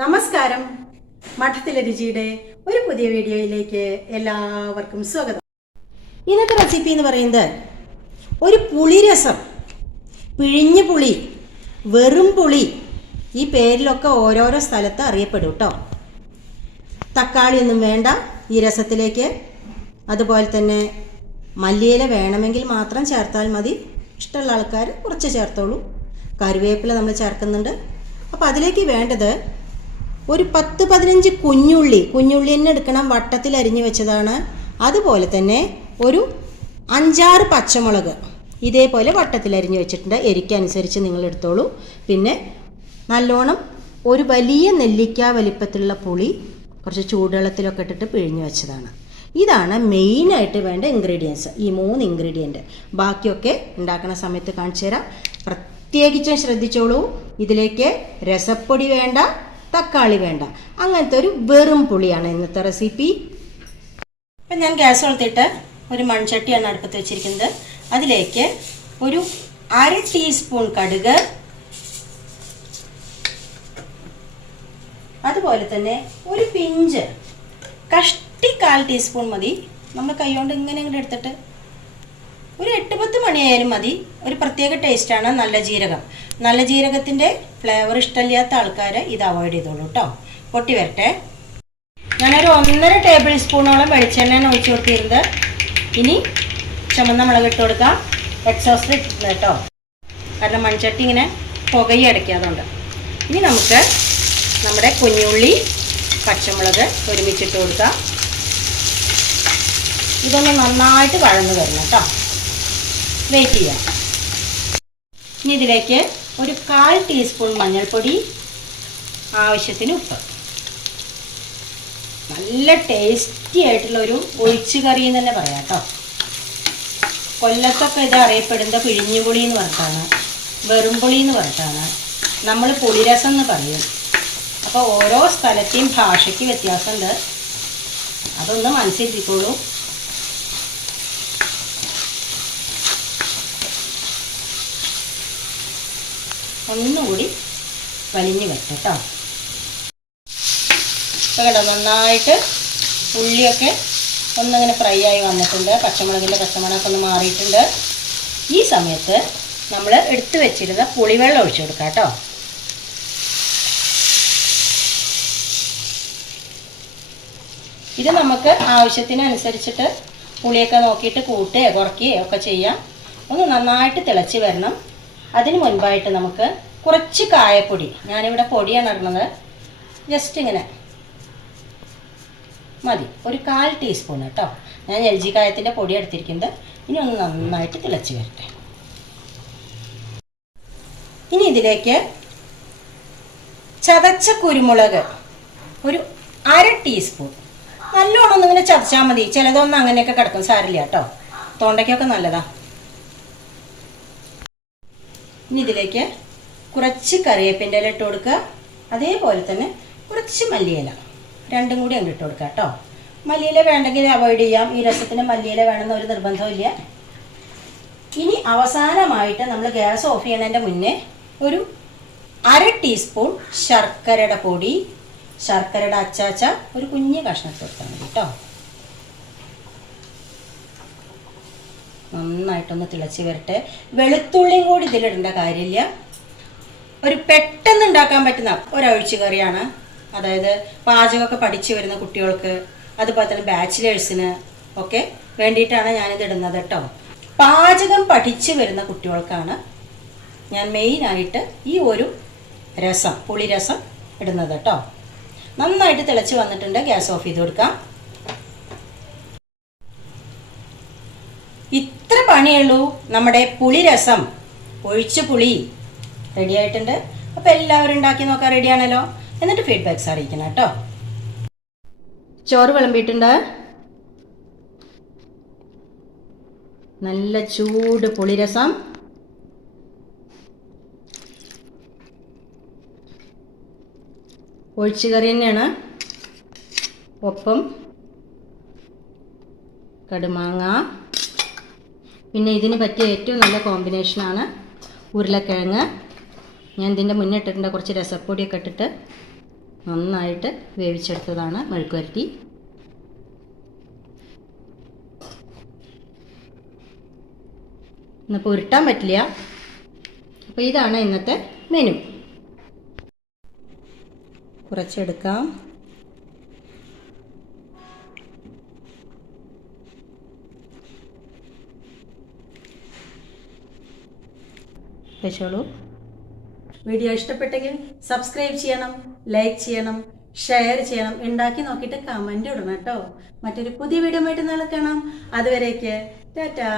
നമസ്കാരം. മഠത്തിലെ രുചിയുടെ ഒരു പുതിയ വീഡിയോയിലേക്ക് എല്ലാവർക്കും സ്വാഗതം. ഇന്നത്തെ റെസിപ്പി എന്ന് പറയുന്നത് ഒരു പുളിരസം. പിഴിഞ്ഞ പുളി വെറും പുളി ഈ പേരിലൊക്കെ ഓരോരോ സ്ഥലത്ത് അറിയപ്പെടും കേട്ടോ തക്കാളിയൊന്നും വേണ്ട ഈ രസത്തിലേക്ക്. അതുപോലെ തന്നെ മല്ലിയില വേണമെങ്കിൽ മാത്രം ചേർത്താൽ മതി. ഇഷ്ടമുള്ള ആൾക്കാർ കുറച്ച് ചേർത്തോളൂ. കറിവേപ്പില നമ്മൾ ചേർക്കുന്നുണ്ട്. അപ്പോൾ അതിലേക്ക് വേണ്ടത് ഒരു പത്ത് പതിനഞ്ച് കുഞ്ഞുള്ളി കുഞ്ഞുള്ളി തന്നെ എടുക്കണം വട്ടത്തിൽ അരിഞ്ഞു വെച്ചതാണ്. അതുപോലെ തന്നെ ഒരു അഞ്ചാറ് പച്ചമുളക് ഇതേപോലെ വട്ടത്തിൽ അരിഞ്ഞു വെച്ചിട്ടുണ്ട്. എരിക്കനുസരിച്ച് നിങ്ങൾ എടുത്തോളൂ. പിന്നെ നല്ലോണം ഒരു വലിയ നെല്ലിക്ക വലിപ്പത്തിലുള്ള പുളി കുറച്ച് ചൂടുവെള്ളത്തിലൊക്കെ ഇട്ടിട്ട് പിഴിഞ്ഞു വെച്ചതാണ്. ഇതാണ് മെയിനായിട്ട് വേണ്ട ഇൻഗ്രീഡിയൻസ് ഈ മൂന്ന് ഇൻഗ്രീഡിയന്റ് ബാക്കിയൊക്കെ ഉണ്ടാക്കുന്ന സമയത്ത് കാണിച്ചു തരാം പ്രത്യേകിച്ചും ശ്രദ്ധിച്ചോളൂ. ഇതിലേക്ക് രസപ്പൊടി വേണ്ട തക്കാളി വേണ്ട. അങ്ങനത്തെ ഒരു വെറും പുളിയാണ് ഇന്നത്തെ റെസിപ്പി അപ്പം ഞാൻ ഗ്യാസ് കൊളുത്തിട്ട് ഒരു മൺചട്ടിയാണ് അടുപ്പത്ത് വെച്ചിരിക്കുന്നത്. അതിലേക്ക് ഒരു അര ടീസ്പൂൺ കടുക്. അതുപോലെ തന്നെ ഒരു പിഞ്ച് കഷ്ടി കാൽ ടീസ്പൂൺ മതി. നമ്മൾ കൈകൊണ്ട് ഇങ്ങനെ ഇങ്ങനെ എടുത്തിട്ട് ഒരു എട്ട് പത്ത് മണിയായാലും മതി. ഒരു പ്രത്യേക ടേസ്റ്റാണ് നല്ല ജീരകം. നല്ല ജീരകത്തിന്റെ ഫ്ലേവർ ഇഷ്ടമില്ലാത്ത ആൾക്കാർ ഇത് അവോയ്ഡ് ചെയ്തോളൂ കേട്ടോ പൊട്ടി വരട്ടെ. ഞാനൊരു ഒന്നര ടേബിൾ സ്പൂണോളം വെളിച്ചെണ്ണ ഒഴിച്ചു കൊടുത്തിരുന്നത്. ഇനി ചുമന്ന മുളക് ഇട്ട് കൊടുക്കാം. എക്സോസ്റ്റ് ഇട്ടില്ല കേട്ടോ കാരണം മൺചട്ടി ഇങ്ങനെ പുകയി അടയ്ക്കാതുണ്ട് ഇനി നമുക്ക് നമ്മുടെ കുഞ്ഞുള്ളി പച്ചമുളക് ഒരുമിച്ചിട്ട് കൊടുക്കാം. ഇതൊന്ന് നന്നായിട്ട് വഴന്നു വരണം കേട്ടോ വെയിറ്റ് ചെയ്യാം. ഇനി ഇതിലേക്ക് ഒരു കാൽ ടീസ്പൂൺ മഞ്ഞൾപ്പൊടി ആവശ്യത്തിന് ഉപ്പ്. നല്ല ടേസ്റ്റി ആയിട്ടുള്ള ഒരു ഒഴിച്ചു കറി എന്ന് തന്നെ പറയാം കേട്ടോ. കൊല്ലത്തൊക്കെ ഇത് അറിയപ്പെടുന്ന പിഴിഞ്ഞുപുളി എന്ന് പറഞ്ഞിട്ടാണ്. വെറുംപുളി എന്ന് പറഞ്ഞിട്ടാണ്. നമ്മൾ പുളിരസം എന്ന് പറയും. അപ്പോൾ ഓരോ സ്ഥലത്തെയും ഭാഷയ്ക്ക് വ്യത്യാസമുണ്ട്. അതൊന്ന് മനസ്സിലാക്കിക്കോളൂ ഒന്നുകൂടി വലിഞ്ഞു വെക്കാം കേട്ടോ ഇപ്പം കേട്ടോ നന്നായിട്ട് ഉള്ളിയൊക്കെ ഒന്നങ്ങനെ ഫ്രൈ ആയി വന്നിട്ടുണ്ട്. പച്ചമുളകിന്റെ പച്ചമുളകൊക്കെ ഒന്ന് മാറിയിട്ടുണ്ട്. ഈ സമയത്ത് നമ്മൾ എടുത്തു വെച്ചിരുന്ന പുളിവെള്ളം ഒഴിച്ചു കൊടുക്കാം കേട്ടോ ഇത് നമുക്ക് ആവശ്യത്തിനനുസരിച്ചിട്ട് പുളിയൊക്കെ നോക്കിയിട്ട് കൂട്ടുകയോ കുറയ്ക്കുകയോ ഒക്കെ ചെയ്യാം. ഒന്ന് നന്നായിട്ട് തിളച്ച് വരണം. അതിന് മുൻപായിട്ട് നമുക്ക് കുറച്ച് കായപ്പൊടി. ഞാനിവിടെ പൊടിയാണ് ഇടുന്നത്. ജസ്റ്റ് ഇങ്ങനെ. മതി. ഒരു കാൽ ടീസ്പൂൺ കേട്ടോ. ഞാൻ എൽ ജി കായത്തിന്റെ പൊടി എടുത്തിരിക്കുന്നത്. ഇനി ഒന്ന് നന്നായിട്ട് തിളച്ച് വരട്ടെ. ഇനി ഇതിലേക്ക് ചതച്ച കുരുമുളക് ഒരു അര ടീസ്പൂൺ. നല്ലോണം ഒന്നിങ്ങനെ ചതച്ചാൽ മതി. ചിലതൊന്നും അങ്ങനെയൊക്കെ കിടക്കും സാരില്ല കേട്ടോ. തൊണ്ടയ്ക്കൊക്കെ നല്ലതാ. ഇനി ഇതിലേക്ക് കുറച്ച് കറിവേപ്പിന്റെ ഇല ഇട്ട് കൊടുക്കുക. അതേപോലെ തന്നെ കുറച്ച് മല്ലിയില. രണ്ടും കൂടി അങ്ങ് ഇട്ട് കൊടുക്കുക കേട്ടോ. മല്ലിയില വേണ്ടെങ്കിൽ അവോയ്ഡ് ചെയ്യാം. ഈ രസത്തിന് മല്ലിയില വേണമെന്ന് ഒരു നിർബന്ധമില്ല ഇനി അവസാനമായിട്ട് നമ്മൾ ഗ്യാസ് ഓഫ് ചെയ്യണതിന്റെ മുന്നേ ഒരു അര ടീസ്പൂൺ ശർക്കരയുടെ പൊടി ശർക്കരയുടെ അച്ചാച്ച ഒരു കുഞ്ഞ് കഷ്ണം കൊടുത്താൽ മതി കേട്ടോ. നന്നായിട്ടൊന്ന് തിളച്ച് വരട്ടെ. വെളുത്തുള്ളിയും കൂടി ഇതിലിടേണ്ട കാര്യമില്ല. ഒരു പെട്ടെന്ന് ഉണ്ടാക്കാൻ പറ്റുന്ന ഒരൊഴിച്ചു കറിയാണ്. അതായത് പാചകമൊക്കെ പഠിച്ചു വരുന്ന കുട്ടികൾക്ക് അതുപോലെ തന്നെ ബാച്ചിലേഴ്സിന് ഒക്കെ വേണ്ടിയിട്ടാണ് ഞാനിത് ഇടുന്നത് കേട്ടോ. പാചകം പഠിച്ചു വരുന്ന കുട്ടികൾക്കാണ് ഞാൻ മെയിനായിട്ട് ഈ ഒരു രസം പുളിരസം ഇടുന്നത് കേട്ടോ. നന്നായിട്ട് തിളച്ച് വന്നിട്ടുണ്ട് ഗ്യാസ് ഓഫ് ചെയ്ത് കൊടുക്കാം. ഇത്ര പണിയുള്ളൂ. നമ്മുടെ പുളിരസം. ഒഴിച്ച് പുളി. റെഡി ആയിട്ടുണ്ട്. അപ്പോൾ എല്ലാവരും ഉണ്ടാക്കി നോക്കാൻ റെഡിയാണല്ലോ എന്നിട്ട് ഫീഡ്ബാക്ക്സ് അറിയിക്കണം കേട്ടോ. ചോറ് വിളമ്പിയിട്ടുണ്ട്. നല്ല ചൂട് പുളിരസം. ഒഴിച്ചുകറി തന്നെയാണ്. ഒപ്പം കടുമാങ്ങ. പിന്നെ ഇതിന് പറ്റിയ ഏറ്റവും നല്ല കോമ്പിനേഷനാണ് ഉരുളക്കിഴങ്ങ്. ഞാൻ ഇതിന്റെ മുന്നേ ഇട്ടിട്ടുണ്ട് കുറച്ച് രസപ്പൊടിയൊക്കെ ഇട്ടിട്ട് നന്നായിട്ട് വേവിച്ചെടുത്തതാണ് മെഴുക്കുവരട്ടി ഇന്നിപ്പോൾ ഉരുട്ടാൻ പറ്റില്ല. അപ്പോൾ ഇതാണ് ഇന്നത്തെ മെനു കുറച്ചെടുക്കാം. കഴിച്ചോളൂ വീഡിയോ ഇഷ്ടപ്പെട്ടെങ്കിൽ സബ്സ്ക്രൈബ് ചെയ്യണം ലൈക്ക് ചെയ്യണം ഷെയർ ചെയ്യണം ഉണ്ടാക്കി നോക്കിയിട്ട് കമന്റ് ഇടണം കേട്ടോ. മറ്റൊരു പുതിയ വീഡിയോ ആയിട്ട് നാളെ കാണാം. അതുവരേക്ക് ടാറ്റാ.